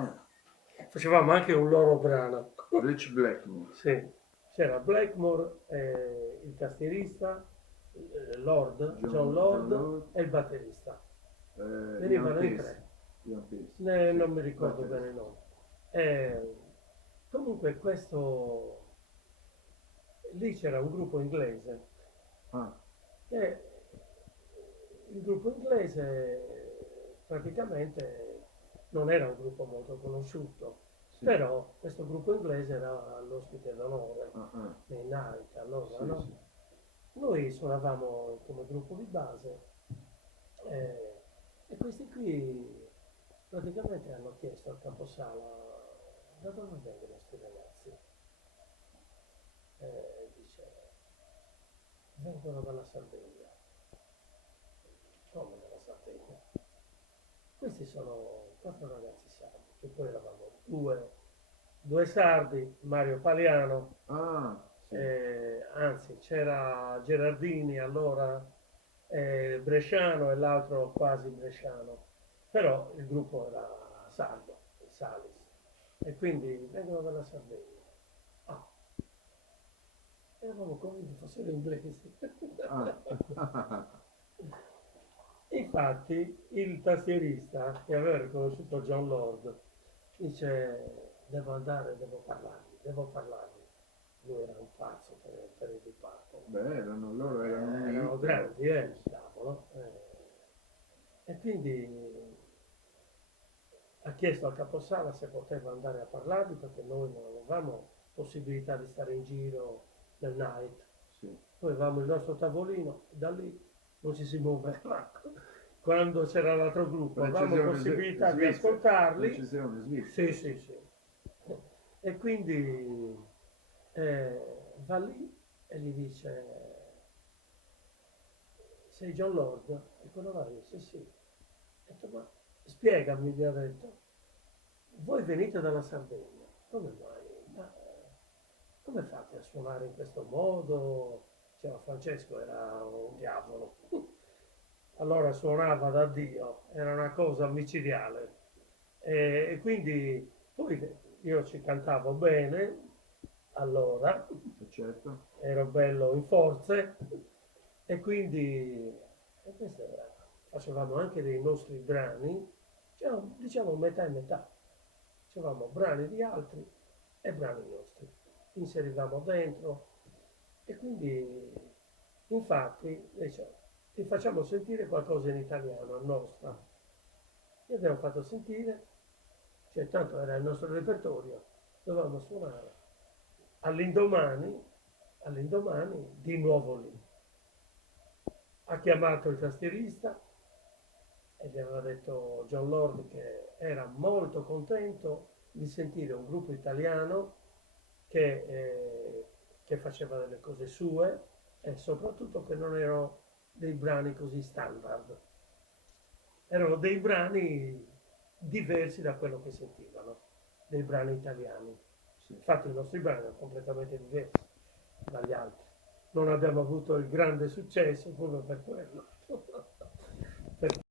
Ah, Facevamo anche un loro brano. Rich Blackmore. Sì, c'era Blackmore, il tastierista, Lord, John John Lord Lord, e il batterista. Ian Venivano in Pace. tre. Ian Pace, sì, Non mi ricordo batterista. bene il nome. Eh, comunque questo, lì c'era un gruppo inglese Ah, e il gruppo inglese praticamente non era un gruppo molto conosciuto, sì, però questo gruppo inglese era l'ospite d'onore ah, ah, nei night, allora sì, no? sì. Noi suonavamo come gruppo di base eh, e questi qui praticamente hanno chiesto al caposala da dove vengono questi ragazzi? Dice, vengono dalla Sardegna. Come dalla Sardegna? Questi sono quattro ragazzi sardi, che poi eravamo due sardi, Mario Paliano, Ah, sì, anzi c'era Gerardini allora, bresciano e l'altro quasi bresciano, però il gruppo era sardo, il Salis, e quindi vengono dalla Sardegna. Ah, eravamo convinti fossero inglesi. ah, Infatti il tastierista che aveva riconosciuto John Lord dice devo andare, devo parlargli, devo parlargli. Lui era un pazzo per il Deep beh, loro erano un erano hit, grandi, sì, sì. cavolo. E quindi ha chiesto al caposala se poteva andare a parlargli perché noi non avevamo possibilità di stare in giro nel night. Sì. Noi avevamo il nostro tavolino, da lì non ci si muoveva. Quando c'era l'altro gruppo avevamo Precisione possibilità di Svizzera, ascoltarli. precisione Sì, Svizzera, sì, sì. sì. E quindi va lì e gli dice sei John Lord? E quello là dice sì. Ha detto, ma spiegami, gli ha detto, voi venite dalla Sardegna, come mai? Come fate a suonare in questo modo? Diceva Francesco era un diavolo. Allora suonava da Dio, era una cosa micidiale. E quindi poi io ci cantavo bene, allora Certo. ero bello in forze e quindi e questo facevamo anche dei nostri brani, diciamo metà e metà, facevamo brani di altri e brani nostri, inserivamo dentro e quindi infatti dice, ti facciamo sentire qualcosa in italiano, nostra. E abbiamo fatto sentire, cioè tanto era il nostro repertorio, dovevamo suonare. All'indomani, all'indomani di nuovo lì. Ha chiamato il tastierista e gli aveva detto John Lord che era molto contento di sentire un gruppo italiano che faceva delle cose sue e soprattutto che non erano dei brani così standard, erano dei brani diversi da quello che sentivano, dei brani italiani. Sì. Infatti i nostri brani erano completamente diversi dagli altri. Non abbiamo avuto il grande successo proprio per quello.